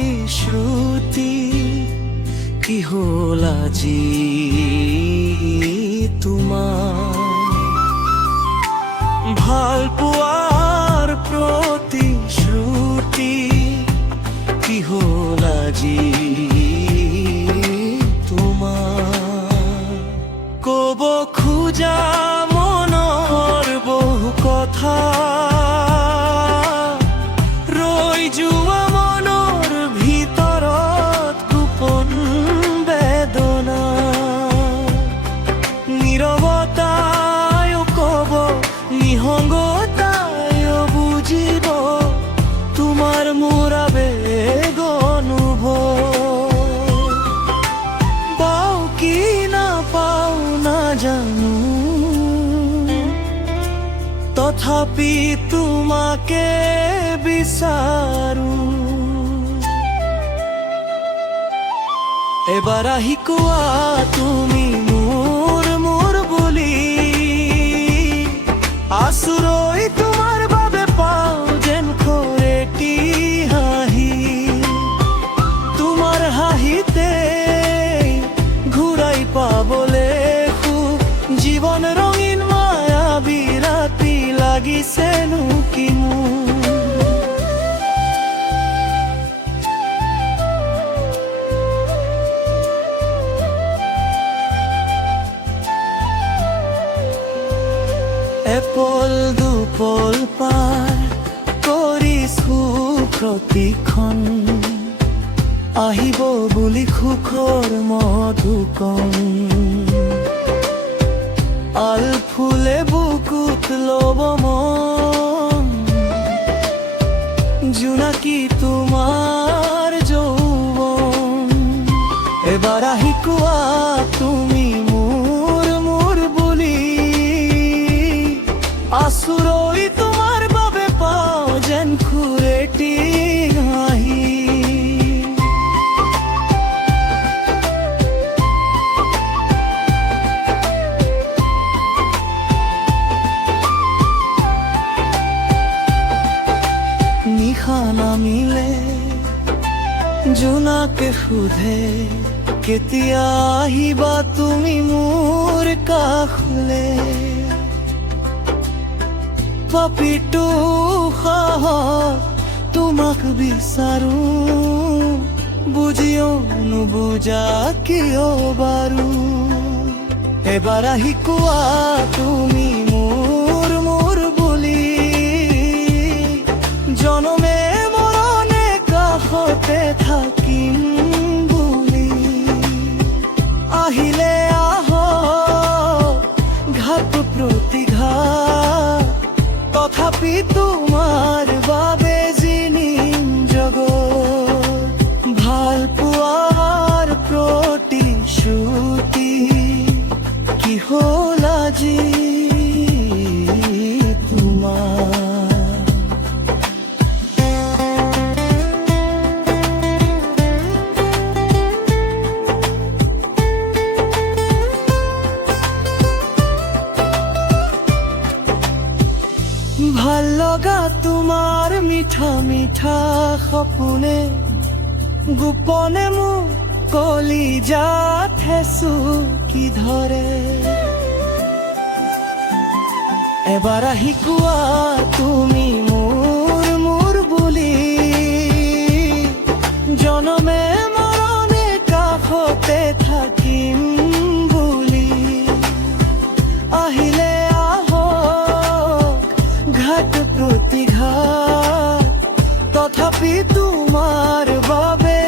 প্ৰতিশ্ৰুতি কি হ'ল আজি তোমাৰ ভাল পোৱাৰ প্ৰতিশ্ৰুতি কি হ'ল আজি তোমাৰ ক'ব খোজা মনৰ বহু কথা ৰৈ যোৱা মনৰ ভিতৰত গোপন বেদনা নীৰৱতায় ক'ব নিঃসংগতায় বুজিব তোমাৰ মোৰ আবেগ অনুভৱ পাও কি নাপাও নাজানো তথাপি তোমাকে বিচাৰো এবাৰ আহি কোৱা তুমি মোৰ মোৰ বুলি আছুৰৈ তোমাৰ বাবে পাওঁ যেন খৰেটি হাঁহি তোমাৰ হাঁহিতে ঘূৰাই পাবলে খুব জীৱন ৰঙীন মায়া বিৰাতি লাগিছেনো কি মোৰ এপল দুপল পাৰ কৰিছো প্ৰতিখন আহিব বুলি সুখৰ মধুকণ আল ফুলে বুকুত ল'ব মন জোনাকী তোমাৰ যৌৱন এবাৰ আহি কোৱা তুমি মোৰ মোৰ বুলি আছুৰৈ তোমাৰ বাবে পাওঁ যেন খুৰেটি হাঁহি নিশা নামিলে জোনাকে সোধে কেতিয়া আহিবা তুমি মোৰ কাষলে পাপিটো সাহস তোমাক বিচাৰো বুজিও নুবুজা কিয় বাৰু এবাৰ আহি কোৱা তুমি মোৰ মোৰ বুলি জনমে মৰণে কাষতে থাকিম বুলি আহিলে আহক ঘাট প্ৰতিঘাত তথাপি তোমাৰ বাবে জিনিম জগত ভাল পোৱাৰ প্ৰতিশ্ৰুতি কি হ'ল আজি তোমাৰ ভাল লগা তোমাৰ মিঠা মিঠা সপোনে গোপনে মোক কলিজাত হেঁচুকি ধৰে এবাৰ আহি কোৱা তুমি মোৰ মোৰ বুলি জনমে মৰণে কাষতে থাকিম বুলি আহিলে ঘাট প্ৰতিঘাত তথাপি তোমাৰ বাবে